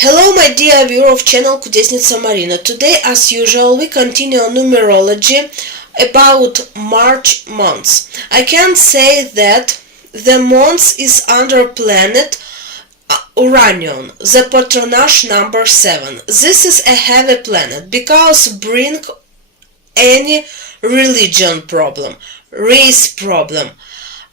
Hello my dear viewer of channel Kudesnica Marina. Today as usual we continue numerology about March months. I can say that the month is under planet Uranian, the patronage number 7. This is a heavy planet because bring any religion problem, race problem,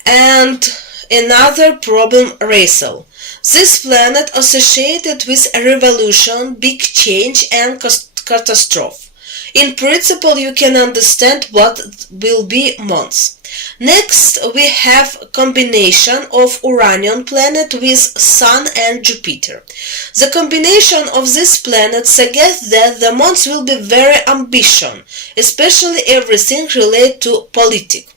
and another problem racial. This planet associated with a revolution, big change and catastrophe. In principle you can understand what will be months. Next we have combination of Uranian planet with Sun and Jupiter. The combination of this planet suggests that the months will be very ambitious, especially everything related to politics.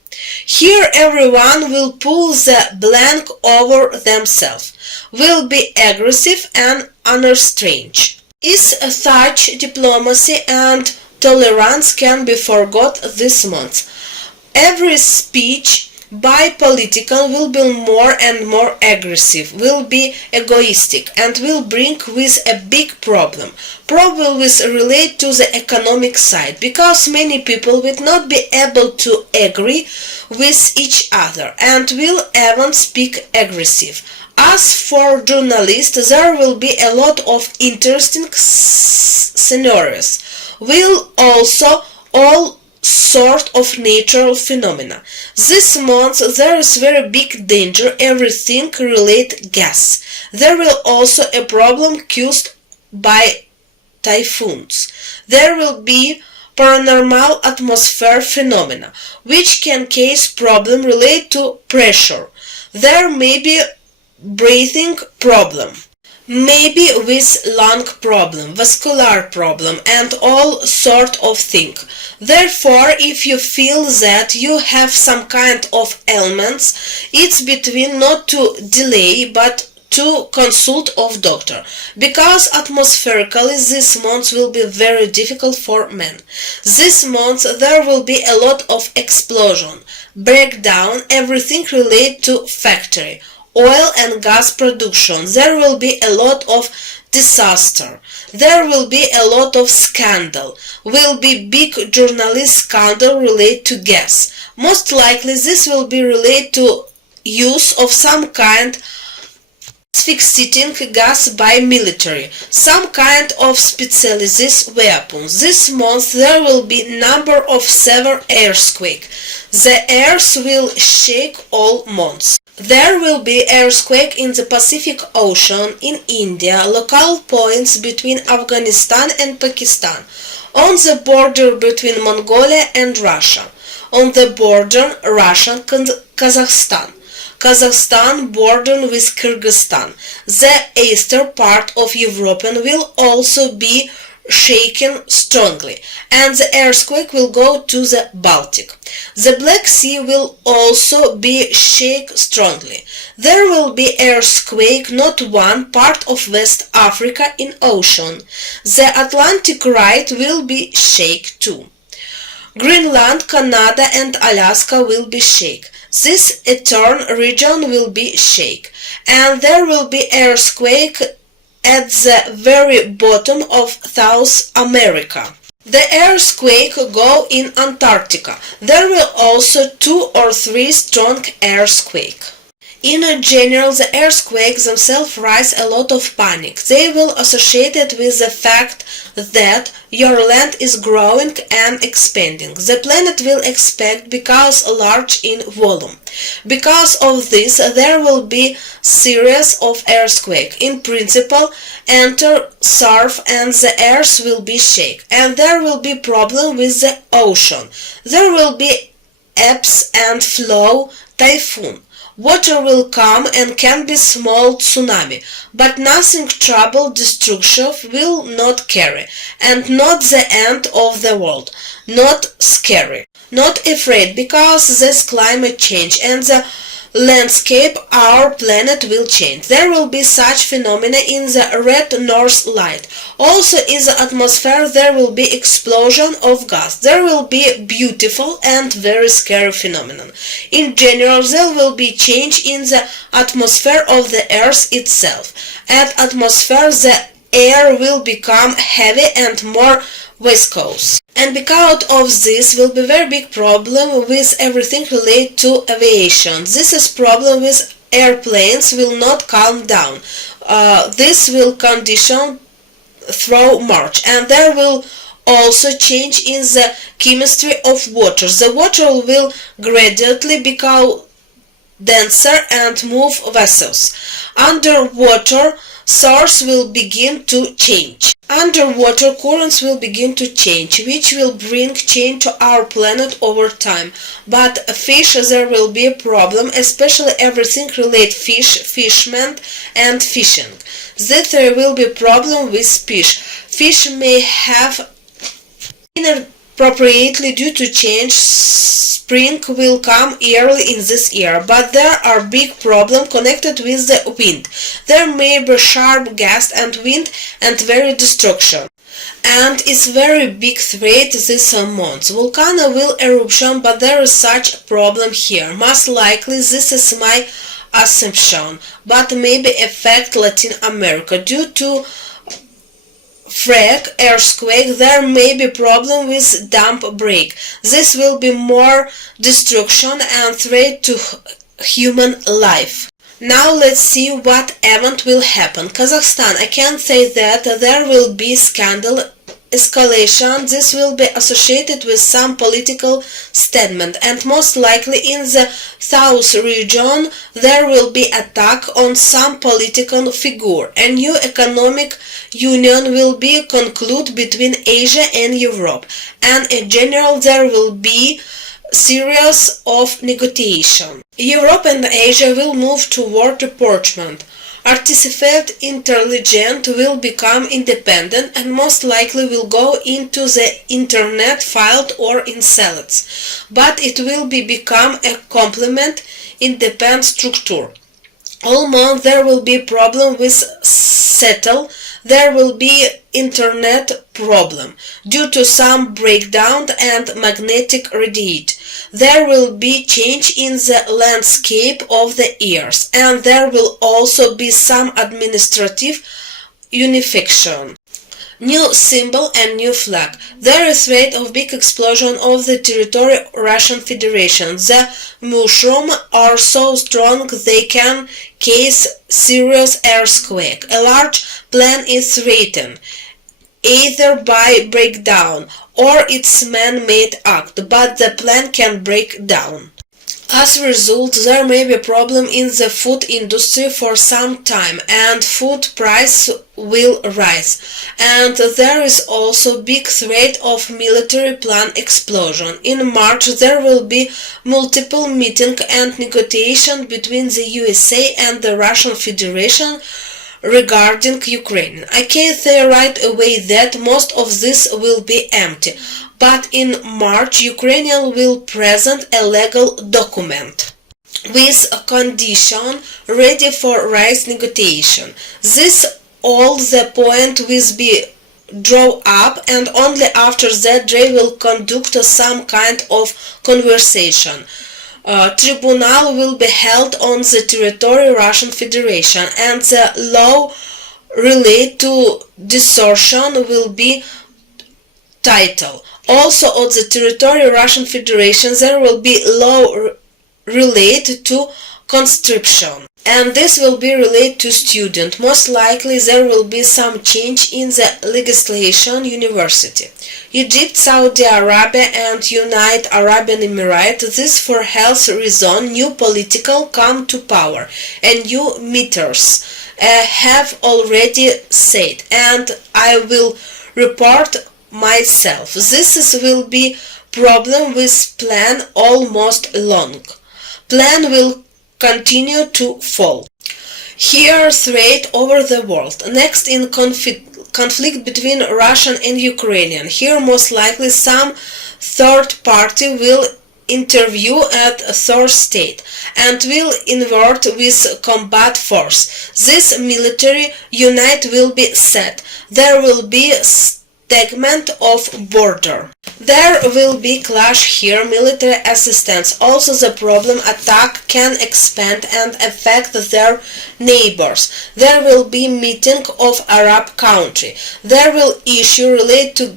Here everyone will pull the blank over themselves, will be aggressive and unrestrained. Is such diplomacy and tolerance can be forgot this month. Every speech by political will be more and more aggressive, will be egoistic and will bring with a big problem. Problem will relate to the economic side because many people will not be able to agree with each other and will even speak aggressive. As for journalists, there will be a lot of interesting scenarios. Will also all sort of natural phenomena. This month there is very big danger, everything relate gas. There will also a problem caused by typhoons. There will be paranormal atmosphere phenomena, which can cause problem related to pressure. There may be breathing problem, maybe with lung problem, vascular problem and all sort of thing. Therefore, if you feel that you have some kind of ailments, it's between not to delay but to consult of doctor, because atmospherically this month will be very difficult for men. This month there will be a lot of explosion, breakdown, everything related to factory, oil and gas production. There will be a lot of disaster. There will be a lot of scandal. Will be big journalist scandal related to gas. Most likely this will be related to use of some kind asphyxiating gas by military, some kind of specialized weapons. This month there will be number of severe earthquakes. The earth will shake all months. There will be earthquake in the Pacific Ocean, in India, local points between Afghanistan and Pakistan, on the border between Mongolia and Russia, on the border Russia-Kazakhstan, Kazakhstan border with Kyrgyzstan. The eastern part of Europe will also be shaken strongly, and the earthquake will go to the Baltic. The Black Sea will also be shaken strongly. There will be earthquake not one part of West Africa in ocean. The Atlantic right will be shaken too. Greenland, Canada and Alaska will be shaken. This eastern region will be shaken, and there will be earthquake at the very bottom of South America. The earthquake go in Antarctica. There will also 2 or 3 strong earthquake. In general, the earthquakes themselves raise a lot of panic. They will associated with the fact that your land is growing and expanding. The planet will expand because large in volume. Because of this, there will be series of earthquakes. In principle, enter surf and the earth will be shaken, and there will be problem with the ocean. There will be ebbs and flow, typhoon. Water will come and can be small tsunami, but nothing trouble destruction will not carry, and not the end of the world. Not scary, not afraid, because this climate change and the landscape our planet will change. There will be such phenomena in the red north light. Also in the atmosphere there will be explosion of gas. There will be beautiful and very scary phenomenon. In general there will be change in the atmosphere of the earth itself. At atmosphere the air will become heavy and more viscous. And because of this will be very big problem with everything related to aviation. This is problem with airplanes will not calm down. This will condition through March, and there will also change in the chemistry of water. The water will gradually become denser and move vessels. Underwater source will begin to change. Underwater currents will begin to change, which will bring change to our planet over time. But fish, there will be a problem, especially everything related fish, fishermen and fishing. That there will be problem with fish. Fish may have inappropriately due to change. Spring will come early in this year, but there are big problems connected with the wind. There may be sharp gusts and wind and very destruction. And it's very big threat this month. Volcano will eruption, but there is such a problem here. Most likely this is my assumption, but maybe affect Latin America due to freak earthquake. There may be problem with dam break. This will be more destruction and threat to human life. Now let's see what event will happen. Kazakhstan, I can say that there will be scandal escalation. This will be associated with some political statement, and most likely in the south region there will be attack on some political figure. A new economic union will be concluded between Asia and Europe, and in general there will be series of negotiation. Europe and Asia will move toward rapprochement. Artificial intelligence will become independent and most likely will go into the internet field or in satellites, but it will become a complement independent structure. Almost there will be problem with settle. There will be internet problem due to some breakdown and magnetic radiation. There will be change in the landscape of the earth, and there will also be some administrative unification. New symbol and new flag. There is threat of big explosion of the territory Russian Federation. The mushrooms are so strong they can cause serious earthquake. A large plane is threatened, either by breakdown or its man-made act, but the plane can break down. As a result, there may be a problem in the food industry for some time, and food price will rise. And there is also big threat of military plan explosion. In March, there will be multiple meetings and negotiations between the USA and the Russian Federation regarding Ukraine. I can say right away that most of this will be empty, but in March Ukrainian will present a legal document with a condition ready for rice negotiation. This all the point will be draw up, and only after that they will conduct some kind of conversation. Tribunal will be held on the territory Russian Federation, and the law related to distortion will be titled. Also on the territory Russian Federation there will be law related to conscription, and this will be related to student. Most likely there will be some change in the legislation university. Egypt, Saudi Arabia and United Arab Emirates, this for health reason, new political come to power and new meters have already said, and I will report myself. This will be problem with plan almost long. Plan will continue to fall. Here threat over the world. Next in conflict between Russian and Ukrainian. Here most likely some third party will interview at a third state and will invert with combat force. This military unit will be set. There will be segment of border. There will be clash here, military assistance. Also the problem attack can expand and affect their neighbors. There will be meeting of Arab country. There will issue related to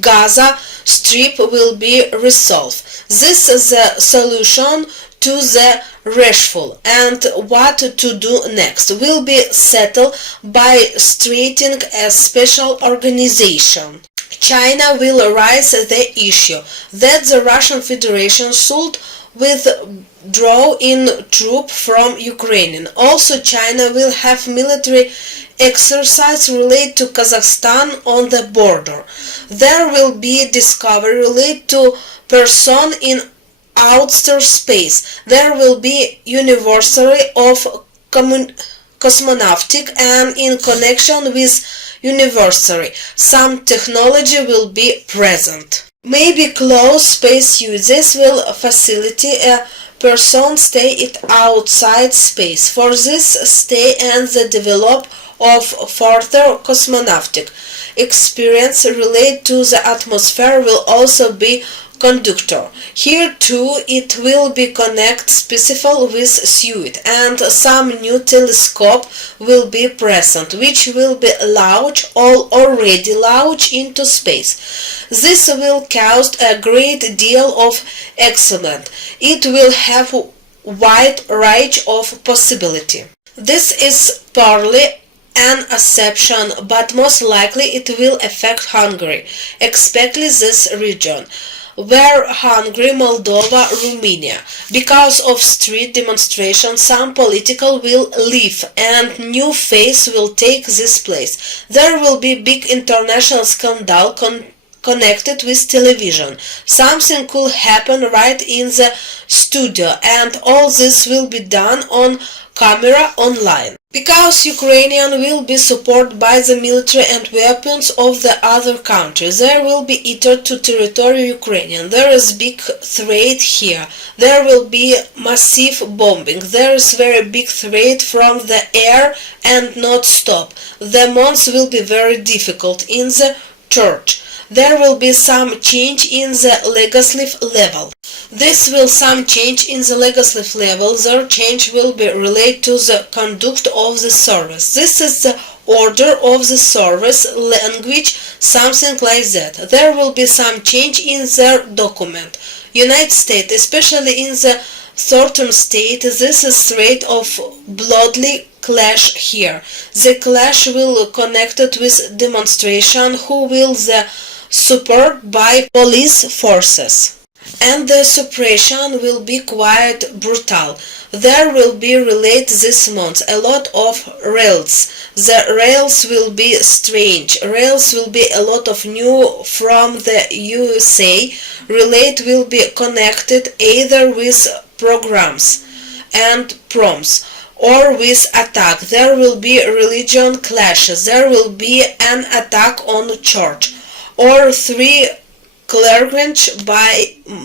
Gaza Strip will be resolved. This is the solution to the reshful, and what to do next will be settled by starting a special organization. China will raise the issue that the Russian Federation should withdraw in troops from Ukraine. Also, China will have military exercise related to Kazakhstan on the border. There will be discovery related to person in outer space. There will be anniversary of cosmonautic, and in connection with anniversary, some technology will be present. Maybe closed space use. This will facilitate a person stay it outside space. For this stay and the develop of further cosmonautic experience related to the atmosphere will also be conductor. Here too it will be connected specifically with suit, and some new telescope will be present which will be launched or already launched into space. This will cause a great deal of excitement. It will have wide range of possibility. This is partly an assumption, but most likely it will affect Hungary, especially this region where Hungary, Moldova, Romania. Because of street demonstrations, some political will leave and new face will take this place. There will be big international scandal connected with television. Something could happen right in the studio, and all this will be done on camera online. Because Ukrainian will be supported by the military and weapons of the other countries, there will be entered to territory Ukrainian. There is big threat here. There will be massive bombing. There is very big threat from the air and not stop. The months will be very difficult in the church. There will be some change in the legislative level. This will some change in the legislative level. Their change will be related to the conduct of the service. This is the order of the service language, something like that. There will be some change in their document. United States, especially in the southern state, this is threat of bloody clash here. The clash will connected with demonstration who will the support by police forces. And the suppression will be quite brutal. There will be related this month a lot of rails. The rails will be strange. Rails will be a lot of new from the USA. Relate will be connected either with programs and proms or with attack. There will be religion clashes. There will be an attack on church, or three clergymen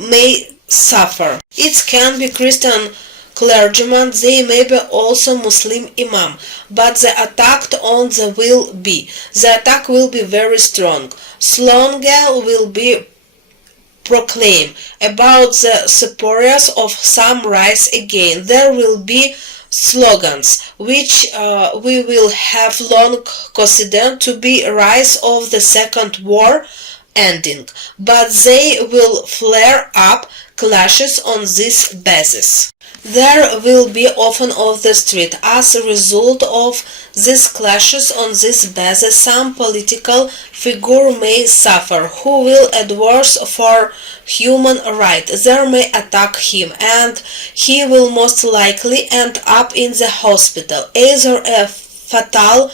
may suffer. It can be Christian clergyman, they may be also Muslim imam, but the attack on the will be. The attack will be very strong. Slogan will be proclaimed about the superiors of some rise again. There will be slogans which we will have long considered to be rise of the second war ending, but they will flare up clashes on this basis. There will be often off the street. As a result of these clashes on this basis, some political figure may suffer who will advance for human rights. They may attack him, and he will most likely end up in the hospital, either a fatal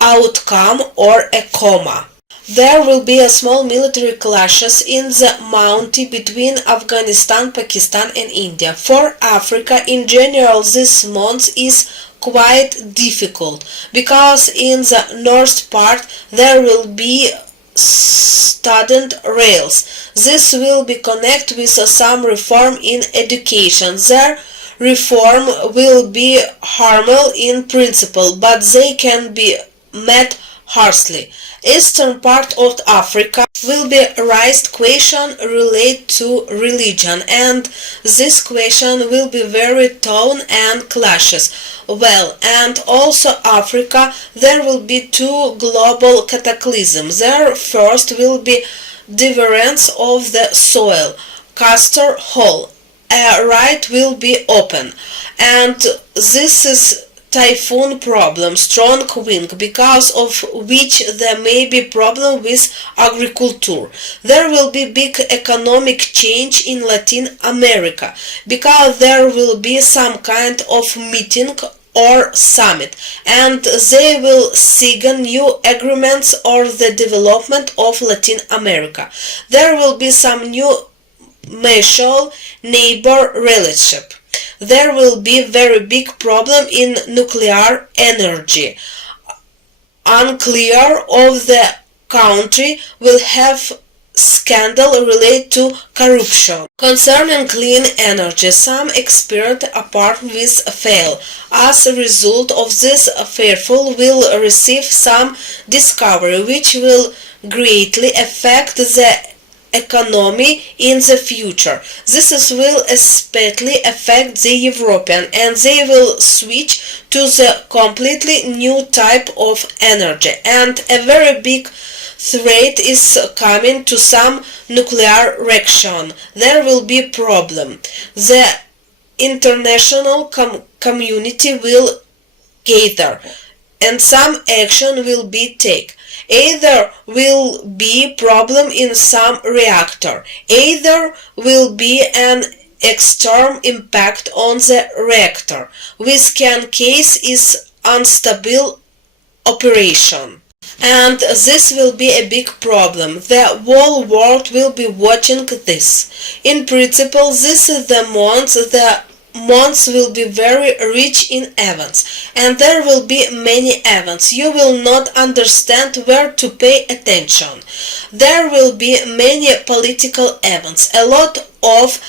outcome or a coma. There will be a small military clashes in the mountain between Afghanistan, Pakistan and India. For Africa in general, this month is quite difficult because in the north part there will be student rails. This will be connected with some reform in education. Their reform will be harmful in principle, but they can be met harshly. Eastern part of Africa will be raised question related to religion, and this question will be very torn and clashes. Well, and also Africa, there will be two global cataclysms. There first will be divergence of the soil, castor hole, a right will be open, and this is typhoon problem, strong wind, because of which there may be problem with agriculture. There will be big economic change in Latin America, because there will be some kind of meeting or summit, and they will sign new agreements or the development of Latin America. There will be some new mutual neighbor relationship. There will be very big problem in nuclear energy. Unclear of the country will have scandal related to corruption. Concerning clean energy, some experts apart with fail. As a result of this, fearful will receive some discovery which will greatly affect the economy in the future. This will especially affect the European, and they will switch to the completely new type of energy, and a very big threat is coming to some nuclear reaction. There will be problem. The international community will gather, and some action will be taken. Either will be problem in some reactor, either will be an external impact on the reactor, which can case is unstable operation. And this will be a big problem. The whole world will be watching this. In principle, this is the months will be very rich in events, and there will be many events. You will not understand where to pay attention. There will be many political events, a lot of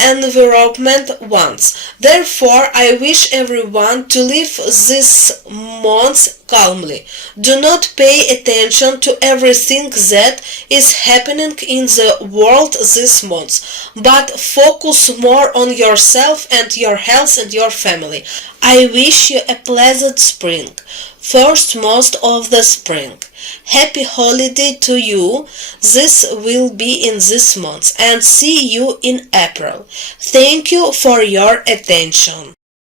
environment ones. Therefore, I wish everyone to live this month calmly. Do not pay attention to everything that is happening in the world this month, but focus more on yourself and your health and your family. I wish you a pleasant spring, first month of the spring. Happy holiday to you. This will be in this month, and see you in April. Thank you for your attention.